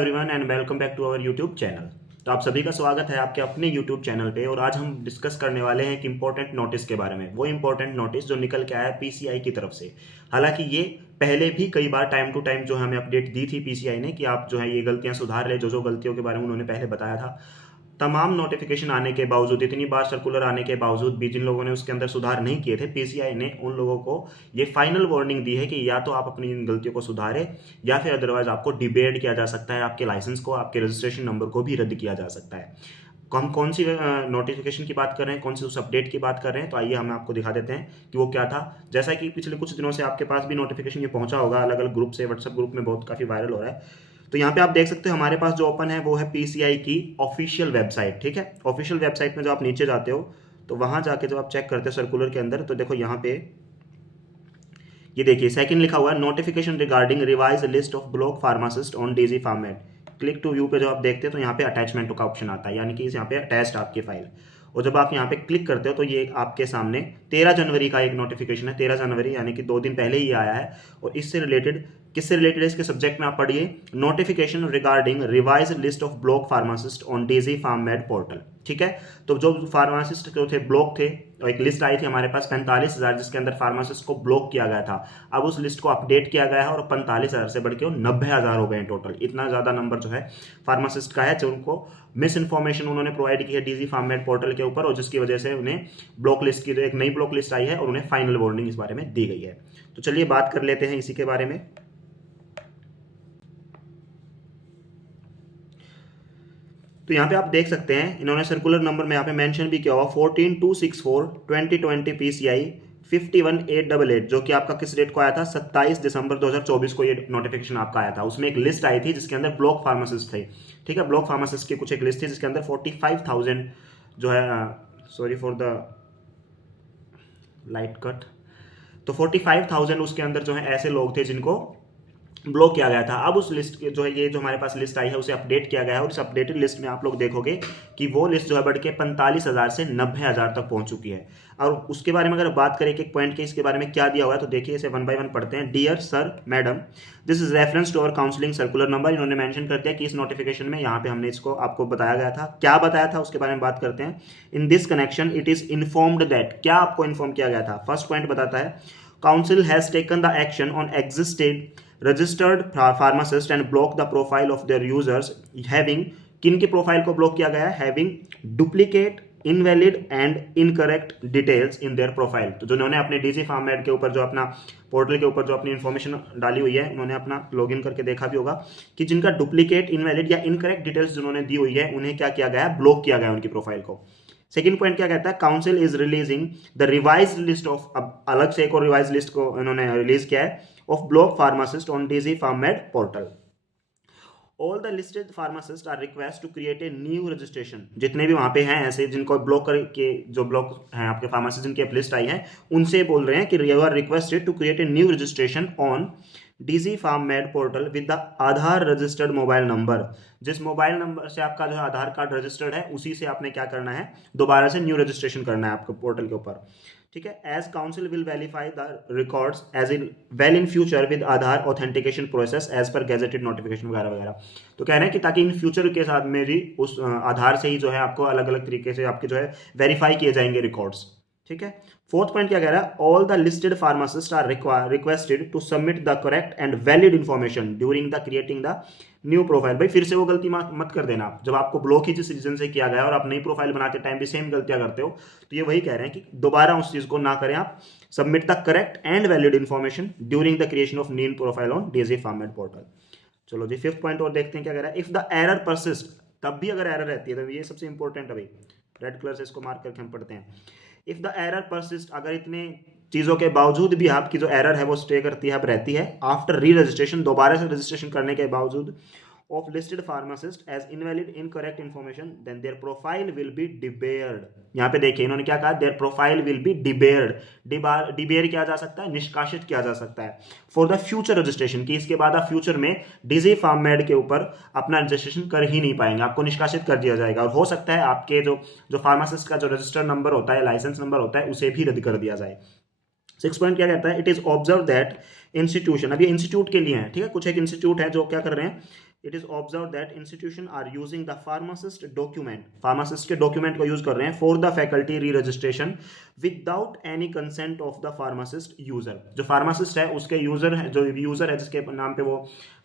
Everyone and welcome back to our YouTube channel. तो आप सभी का स्वागत है आपके अपने यूट्यूब चैनल पे। और आज हम डिस्कस करने वाले हैं एक इंपॉर्टेंट नोटिस के बारे में। वो इंपॉर्टेंट नोटिस जो निकल के आया पीसीआई की तरफ से। हालांकि ये पहले भी कई बार टाइम टू टाइम जो हमें अपडेट दी थी पीसीआई ने कि आप जो है ये गलतियां सुधार ले, जो गलतियों के बारे में उन्होंने पहले बताया था। तमाम नोटिफिकेशन आने के बावजूद, इतनी बार सर्कुलर आने के बावजूद भी जिन लोगों ने उसके अंदर सुधार नहीं किए थे, पीसीआई ने उन लोगों को ये फाइनल वार्निंग दी है कि या तो आप अपनी इन गलतियों को सुधारें या फिर अदरवाइज आपको डिबेट किया जा सकता है, आपके लाइसेंस को, आपके रजिस्ट्रेशन नंबर को भी रद्द किया जा सकता है। हम कौन सी नोटिफिकेशन की बात कर रहे हैं, कौन सी उस अपडेट की बात कर रहे हैं, तो आइए हम आपको दिखा देते हैं कि वो क्या था। जैसा कि पिछले कुछ दिनों से आपके पास भी नोटिफिकेशन ये पहुंचा होगा, अलग अलग ग्रुप से, व्हाट्सएप ग्रुप में बहुत काफ़ी वायरल हो रहा है। तो यहाँ पे आप देख सकते हो हमारे पास जो ओपन है वो है पीसीआई की ऑफिशियल वेबसाइट। ठीक है, ऑफिशियल वेबसाइट में जो आप नीचे जाते हो तो वहां जाके जब आप चेक करते हो सर्कुलर के अंदर, तो देखो यहाँ पे ये देखिए सेकंड लिखा हुआ है, notification regarding revise list of block pharmacist on DG format. Click to view पे जो आप देखते हैं तो यहाँ पे अटैचमेंट का ऑप्शन आता है, यानी कि यहाँ पे अटैच्ड आपकी फाइल। और जब आप यहाँ पे क्लिक करते हो तो ये आपके सामने 13 जनवरी का एक नोटिफिकेशन है। 13 जनवरी यानी कि 2 दिन पहले ही आया है। और इससे रिलेटेड, किससे रिलेटेड है, इसके सब्जेक्ट में आप पढ़िए, notification regarding revise list of block pharmacist on DG pharm med portal. ठीक है, तो जो फार्मासिस्ट जो थे ब्लॉक थे, एक लिस्ट आई थी हमारे पास 45,000, जिसके अंदर फार्मासिस्ट को ब्लॉक किया गया था। अब उस लिस्ट को अपडेट किया गया है और 45,000 से बढ़ के 90,000 हो गए हैं टोटल। इतना ज़्यादा नंबर जो है फार्मासिस्ट का है जो उनको मिस इन्फॉर्मेशन उन्होंने प्रोवाइड की है डीजी फार्मेट पोर्टल के ऊपर, और जिसकी वजह से उन्हें ब्लॉक लिस्ट की जो एक नई ब्लॉक लिस्ट आई है और उन्हें फाइनल वार्निंग इस बारे में दी गई है। तो चलिए बात कर लेते हैं इसी के बारे में। तो यहाँ पे आप देख सकते हैं इन्होंने सर्कुलर नंबर में यहाँ पे मेंशन भी किया हुआ 14264/2020 पीसीआई 51888, जो कि आपका किस डेट को आया था, 27 दिसंबर 2024 को ये नोटिफिकेशन आपका आया था। उसमें एक लिस्ट आई थी जिसके अंदर ब्लॉक फार्मासिस्ट थे। ठीक है, ब्लॉक फार्मासिस्ट की कुछ एक लिस्ट थी जिसके अंदर 45,000 जो है, sorry for the light cut, तो 45,000 उसके अंदर जो है ऐसे लोग थे जिनको ब्लॉक किया गया था। अब उस लिस्ट जो है, ये जो हमारे पास लिस्ट आई है उसे अपडेट किया गया है, और इस अपडेटेड लिस्ट में आप लोग देखोगे कि वो लिस्ट जो है बढ़ के 45,000 से 90,000 तक पहुंच चुकी है। और उसके बारे में अगर बात करें एक एक पॉइंट के इसके बारे में क्या दिया हुआ है, तो देखिए इसे वन बाय वन पढ़ते हैं। Dear sir madam, this is reference to our counselling circular number. इन्होंने मेंशन कर दिया कि इस नोटिफिकेशन में यहाँ पे हमने इसको आपको बताया गया था। क्या बताया था उसके बारे में बात करते हैं। In this connection it is informed that, क्या आपको इन्फॉर्म किया गया था। फर्स्ट पॉइंट बताता है, council has taken the action on existed registered pharmacist and block the profile of their users having, किन की प्रोफाइल को ब्लॉक किया गया है, having duplicate invalid and incorrect details in their profile. तो जिन्होंने अपने डीजी फार्मेट के ऊपर जो अपना पोर्टल के ऊपर जो अपनी इन्फॉर्मेशन डाली हुई है, उन्होंने अपना लॉगिन करके देखा भी होगा कि जिनका डुप्लीकेट, इनवैलिड या इनकरेक्ट डिटेल्स जिन्होंने दी हुई है, उन्हें क्या किया गया है, ब्लॉक किया गया है उनकी प्रोफाइल को। सेकंड पॉइंट क्या कहता है, council is releasing the revise list of, अब अलग से एक और रिवाइज लिस्ट को इन्होंने रिलीज किया है, off block pharmacist on DigiPharmed portal. All the listed pharmacist are request to create a new registration. जितने भी वहां पे हैं ऐसे जिनको ब्लॉक करके, जो ब्लॉक हैं आपके फार्मासिस्ट जिनकी लिस्ट आई है, उनसे बोल रहे हैं कि you are requested to create a new registration on DG pharm med portal with the Aadhaar registered mobile number. जिस मोबाइल नंबर से आपका जो है आधार कार्ड रजिस्टर्ड है, उसी से आपने क्या करना है, दोबारा से न्यू रजिस्ट्रेशन करना है आपको पोर्टल के ऊपर। ठीक है, as council will verify the records as in well in future with Aadhaar authentication process as per gazetted notification वगैरह वगैरह। तो कह रहे हैं कि ताकि इन फ्यूचर के साथ में भी उस आधार से ही जो है आपको अलग अलग तरीके से आपके जो है वेरीफाई किए जाएंगे रिकॉर्ड्स। ठीक है, फोर्थ पॉइंट क्या कह रहा है, all the listed pharmacist are requested to submit the correct and valid information during the creating the new profile. भाई फिर से वो गलती मत कर देना, जब आपको ब्लॉक ही जिस रीजन से किया गया और आप नई प्रोफाइल बनाते टाइम भी सेम गलतियां करते हो, तो ये वही कह रहे हैं कि दोबारा उस चीज को ना करें आप। Submit the correct and valid information during the creation of new profile on DG format portal. चलो जी, फिफ्थ पॉइंट और देखते हैं क्या कह रहा है, इफ द एरर परसिस्ट, तब भी अगर एरर रहती है, तो ये सबसे इंपॉर्टेंट है भाई, रेड कलर से इसको मार्क करके हम पढ़ते हैं। इफ द एरर परसिस्ट, अगर इतने चीजों के बावजूद भी आपकी जो एरर है वो स्टे करती है, अब रहती है, आफ्टर री रजिस्ट्रेशन, दोबारा से रजिस्ट्रेशन करने के बावजूद, of listed pharmacist as invalid incorrect information, then their profile will be debarred। यहाँ पे देखिए इन्होंने क्या कहा, their profile will be debarred। डिबेयर किया जा सकता है, निष्कासित किया जा सकता है फॉर द फ्यूचर रजिस्ट्रेशन, की इसके बाद आप फ्यूचर में डीजी फार्मेड के ऊपर अपना रजिस्ट्रेशन कर ही नहीं पाएंगे, आपको निष्कासित कर दिया जाएगा। और हो सकता है आपके जो फार्मासिस्ट का जो रजिस्टर्ड नंबर होता है, लाइसेंस नंबर होता है, उसे भी रद्द कर दिया जाए। 6 पॉइंट क्या कहता है, it is observe that institution, अब ये इंस्टीट्यूट के लिए है, ठीक है, कुछ एक इंस्टीट्यूट है जो क्या कर रहे हैं, it is observe that institution are using the pharmacist document, pharmacist के डॉक्यूमेंट को यूज कर रहे हैं for the faculty re registration without any consent of the pharmacist user. जो फार्मासिस्ट है उसके यूजर है, जो यूजर है जिसके नाम पे वो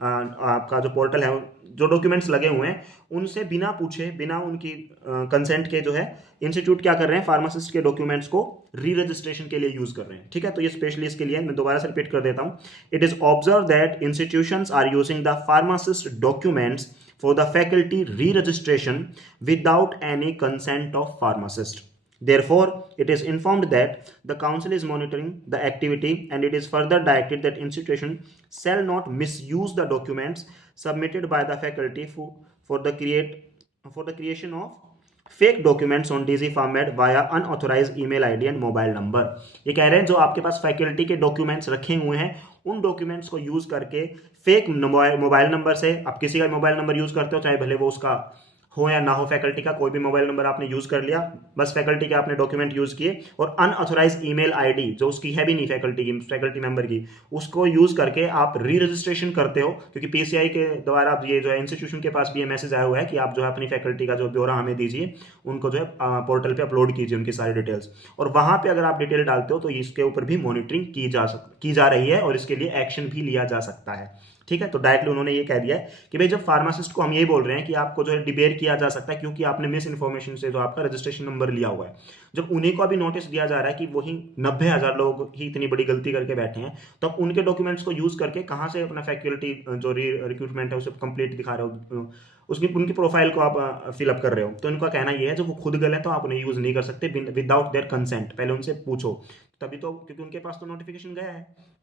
आपका जो पोर्टल है, जो डॉक्यूमेंट्स लगे हुए हैं उनसे बिना पूछे, बिना उनकी कंसेंट के जो है इंस्टीट्यूट क्या कर रहे हैं, फार्मासिस्ट के डॉक्यूमेंट्स को री रजिस्ट्रेशन के लिए यूज कर रहे हैं। ठीक है, तो ये स्पेशली इसके लिए मैं दोबारा से रिपीट कर देता हूं। It is observe that institutions are using the pharmacist documents for the faculty re registration without any consent of pharmacist. Therefore, it is informed that the council is monitoring the activity and it is further directed that institution shall not misuse the documents submitted by the faculty for the creation of fake documents on DG format via unauthorized email ID and mobile number। ये कह रहे हैं जो आपके पास faculty के documents रखे हुए हैं उन डॉक्यूमेंट्स को यूज करके फेक मोबाइल नंबर से, आप किसी का मोबाइल नंबर यूज करते हो चाहे भले वो उसका हो या ना हो, फैकल्टी का कोई भी मोबाइल नंबर आपने यूज कर लिया, बस फैकल्टी के आपने डॉक्यूमेंट यूज किए और अनऑथोराइज ईमेल आईडी जो उसकी है भी नहीं फैकल्टी मेंबर की, उसको यूज करके आप री रजिस्ट्रेशन करते हो। क्योंकि पीसीआई के द्वारा ये जो है इंस्टीट्यूशन के पास भी ये मैसेज आया हुआ है कि आप जो है अपनी फैकल्टी का जो ब्यौरा हमें दीजिए, उनको जो है पोर्टल पे अपलोड कीजिए उनकी सारी डिटेल्स, और वहां पे अगर आप डिटेल डालते हो तो इसके ऊपर भी मॉनिटरिंग की जा रही है और इसके लिए एक्शन भी लिया जा सकता है। ठीक है, तो डायरेक्टली उन्होंने ये कह दिया है कि भाई जब फार्मासिस्ट को हम ये बोल रहे हैं कि आपको जो है डिबेयर किया जा सकता है क्योंकि आपने मिस इन्फॉर्मेशन से जो आपका रजिस्ट्रेशन नंबर लिया हुआ है, जब उन्हीं को अभी नोटिस दिया जा रहा है कि वही 90,000 लोग ही इतनी बड़ी गलती करके बैठे हैं, तो आप उनके डॉक्यूमेंट्स को यूज करके कहाँ से अपना फैकल्टी जो रिक्रूटमेंट है उसे कंप्लीट दिखा रहे हो, उसकी उनकी प्रोफाइल को आप फिलअप कर रहे हो। तो इनका कहना ये है जो वो खुद गलत है तो आप उन्हें यूज नहीं कर सकते विदाउट देयर कंसेंट, पहले उनसे पूछो तभी तो, क्योंकि उनके पास तो नोटिफिकेशन गया है।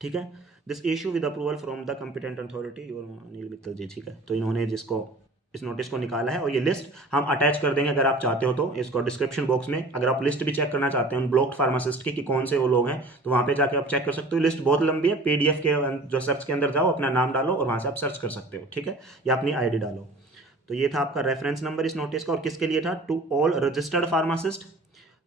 ठीक है, this issue with approval from the competent authority और अनिल मित्तल जी। ठीक है, तो इन्होंने जिसको इस नोटिस को निकाला है और ये लिस्ट हम अटैच कर देंगे अगर आप चाहते हो तो इसको डिस्क्रिप्शन बॉक्स में, अगर आप लिस्ट भी चेक करना चाहते हैं उन ब्लॉक्ड फार्मासिस्ट की कि कौन से वो लोग हैं तो वहां पे जाके आप चेक कर सकते हो। लिस्ट बहुत लंबी है, पीडीएफ के जो सर्च के अंदर जाओ, अपना नाम डालो और वहां से आप सर्च कर सकते हो। ठीक है, या अपनी आईडी डालो। तो ये था आपका रेफरेंस नंबर इस नोटिस का, और किसके लिए था, to all registered pharmacist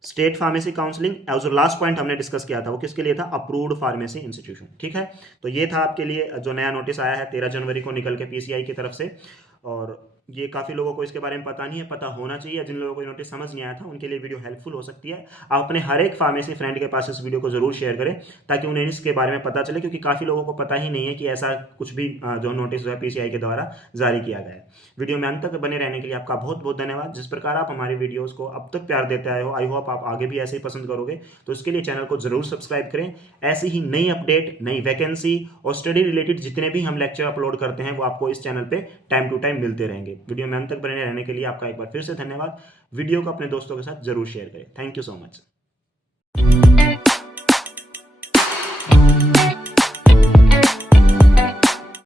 state pharmacy counselling, जो लास्ट पॉइंट हमने डिस्कस किया था वो किसके लिए था, अप्रूव्ड फार्मेसी इंस्टीट्यूशन। ठीक है, तो ये था आपके लिए जो नया नोटिस आया है 13 जनवरी को निकल के पीसीआई की तरफ से, और ये काफ़ी लोगों को इसके बारे में पता नहीं है, पता होना चाहिए। जिन लोगों को ये नोटिस समझ नहीं आया था उनके लिए वीडियो हेल्पफुल हो सकती है। आप अपने हर एक फार्मेसी फ्रेंड के पास इस वीडियो को जरूर शेयर करें ताकि उन्हें इसके बारे में पता चले, क्योंकि काफ़ी लोगों को पता ही नहीं है कि ऐसा कुछ भी जो नोटिस जो है पीसीआई के द्वारा जारी किया गया है। वीडियो में अंत तक बने रहने के लिए आपका बहुत बहुत धन्यवाद। जिस प्रकार आप हमारी वीडियोज़ को अब तक प्यार देते आए हो, आई होप आप आगे भी ऐसे ही पसंद करोगे, तो इसके लिए चैनल को जरूर सब्सक्राइब करें। ऐसी ही नई अपडेट, नई वैकेंसी और स्टडी रिलेटेड जितने भी हम लेक्चर अपलोड करते हैं वो आपको इस चैनल पे टाइम टू टाइम मिलते रहेंगे। वीडियो में अंत तक बने रहने के लिए आपका एक बार फिर से धन्यवाद। वीडियो को अपने दोस्तों के साथ जरूर शेयर करें। Thank you so much.